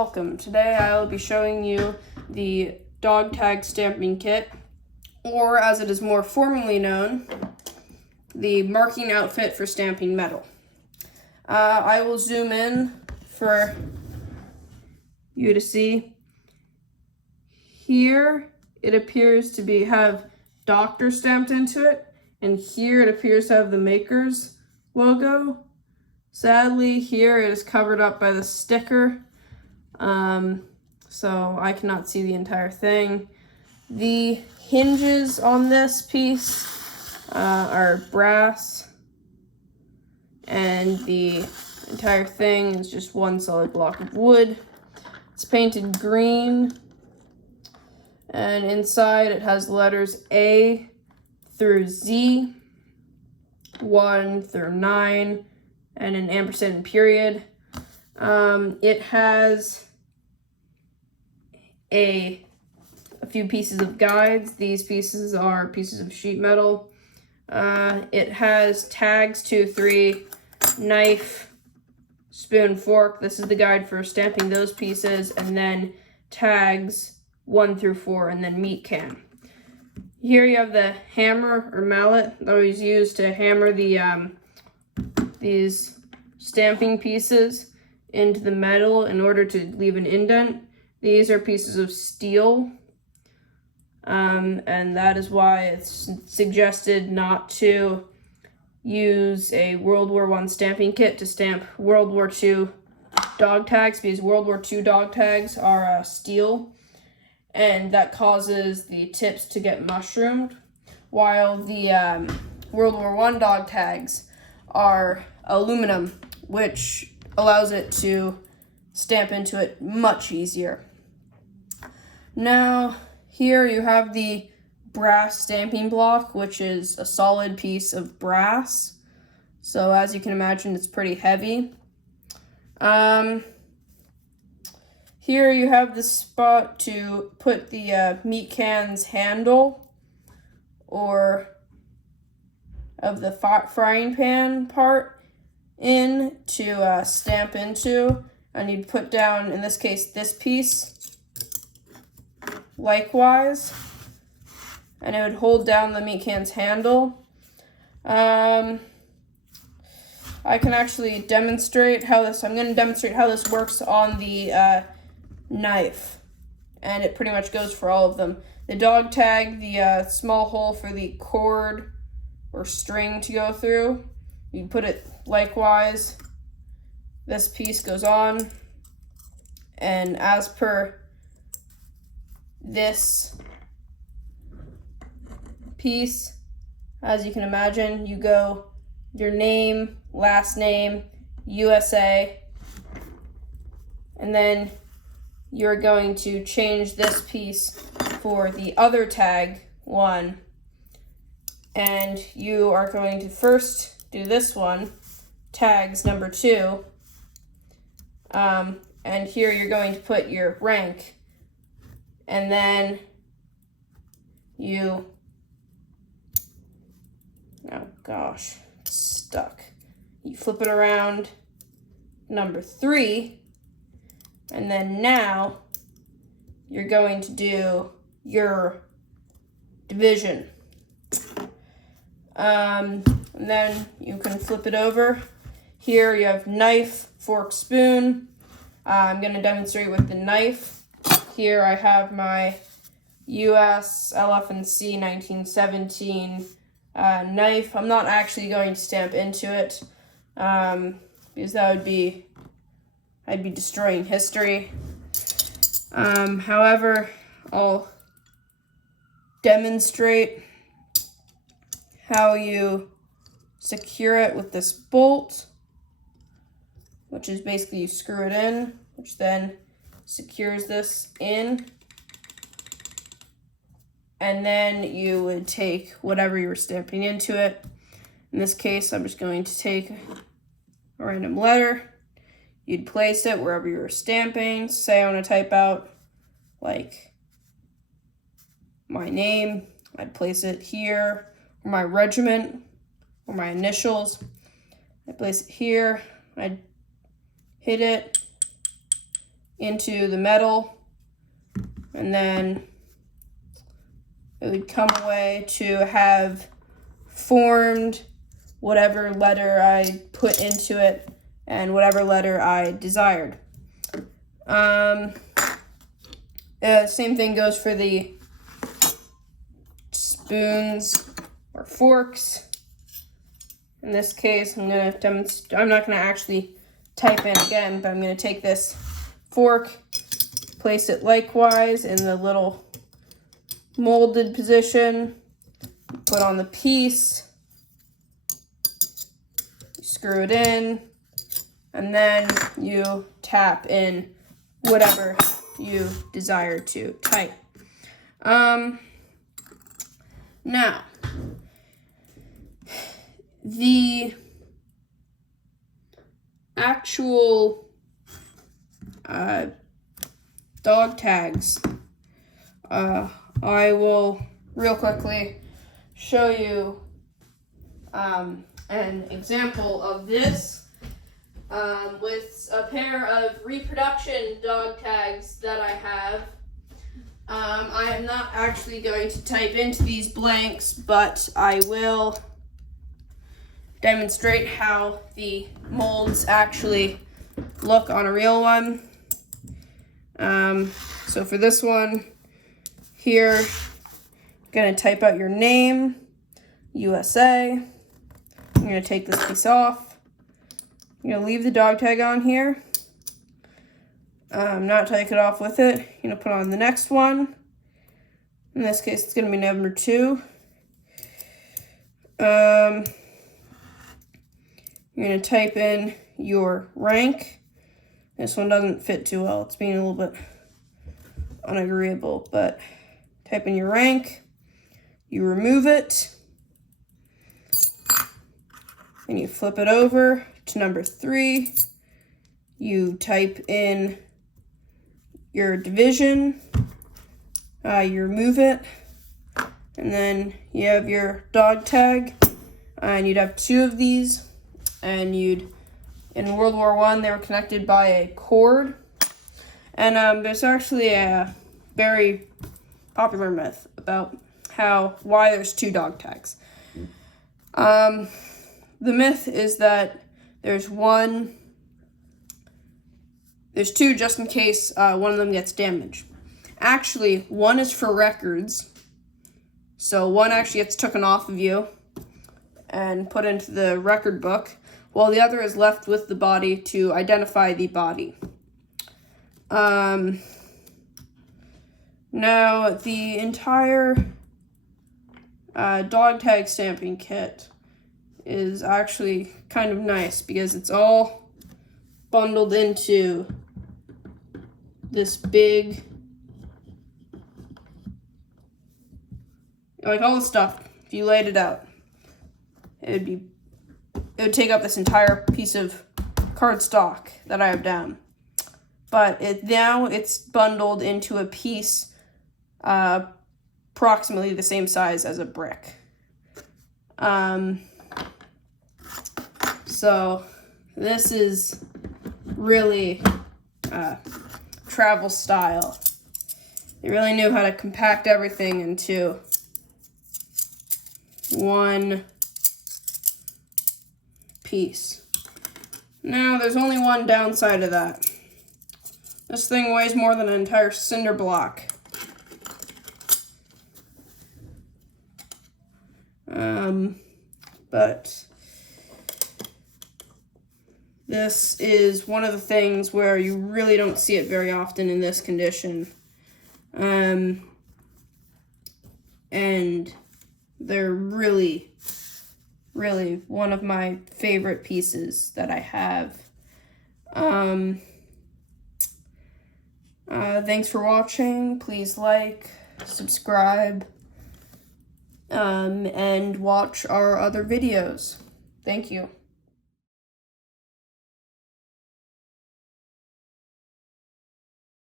welcome. Today I will be showing you the dog tag stamping kit, or as it is more formally known, the marking outfit for stamping metal. I will zoom in for you to see. Here it appears to have Doctor stamped into it, and here it appears to have the Maker's logo. Sadly, here it is covered up by the sticker, so I cannot see the entire thing. The hinges on this piece are brass, and the entire thing is just one solid block of wood. It's painted green, and inside it has letters A through Z, 1 through 9, and an ampersand period. It has a few pieces of guides. These pieces are pieces of sheet metal. It has tags 2, 3, knife, spoon, fork. This is the guide for stamping those pieces, and then tags 1 through 4, and then meat can. Here you have the hammer or mallet that was used to hammer these stamping pieces into the metal in order to leave an indent. These are pieces of steel, and that is why it's suggested not to use a World War I stamping kit to stamp World War II dog tags, because World War II dog tags are steel, and that causes the tips to get mushroomed, while the World War I dog tags are aluminum, which allows it to stamp into it much easier. Now, here you have the brass stamping block, which is a solid piece of brass. So as you can imagine, it's pretty heavy. Here you have the spot to put the meat can's handle, or of the frying pan part, in to stamp into, and you'd put down, in this case, this piece likewise, and it would hold down the meat can's handle. I can actually demonstrate how this, I'm going to demonstrate how this works on the knife, and it pretty much goes for all of them. The dog tag, the small hole for the cord or string to go through, you put it likewise. This piece goes on, and as per this piece, as you can imagine, you go your name, last name, USA, and then you're going to change this piece for the other tag 1, and you are going to first do this one, tags number 2, and here you're going to put your rank, and then you, oh gosh, it's stuck. You flip it around, number 3, and then now you're going to do your division. And then you can flip it over. Here you have knife, fork, spoon. I'm going to demonstrate with the knife. Here I have my US LF&C 1917 knife. I'm not actually going to stamp into it, because that would be, I'd be destroying history. However, I'll demonstrate how you secure it with this bolt, which is basically you screw it in, which then secures this in. And then you would take whatever you were stamping into it. In this case, I'm just going to take a random letter. You'd place it wherever you were stamping. Say I want to type out, like, my name. I'd place it here, or my regiment, or my initials. I'd place it here. I'd hit it, into the metal, and then it would come away to have formed whatever letter I put into it and whatever letter I desired. Same thing goes for the spoons or forks. In this case, I'm going to demonstrate. I'm not going to actually type in again, but I'm going to take this fork, place it likewise in the little molded position, put on the piece, screw it in, and then you tap in whatever you desire to type. Now, the actual dog tags, I will real quickly show you an example of this with a pair of reproduction dog tags that I have. I am not actually going to type into these blanks, but I will demonstrate how the molds actually look on a real one. So for this one here, I'm going to type out your name, USA. I'm going to take this piece off. I'm going to leave the dog tag on here. Not take it off with it. You're going to put on the next one. In this case, it's going to be number 2. You're going to type in your rank. This one doesn't fit too well. It's being a little bit unagreeable, but type in your rank. You remove it. And you flip it over to number 3. You type in your division. You remove it. And then you have your dog tag. And you'd have 2 of these. And in World War I, they were connected by a cord. And there's actually a very popular myth about why there's 2 dog tags. The myth is that there's 2 just in case one of them gets damaged. Actually, 1 is for records. So 1 actually gets taken off of you and put into the record book, while the other is left with the body to identify the body. Now, the entire dog tag stamping kit is actually kind of nice because it's all bundled into this big, like all the stuff, if you laid it out, it would take up this entire piece of cardstock that I have down. But now it's bundled into a piece approximately the same size as a brick. So this is really travel style. They really knew how to compact everything into one piece. Now, there's only one downside of that. This thing weighs more than an entire cinder block. But this is one of the things where you really don't see it very often in this condition. And they're really, really one of my favorite pieces that I have. Thanks for watching. Please like, subscribe, and watch our other videos. Thank you.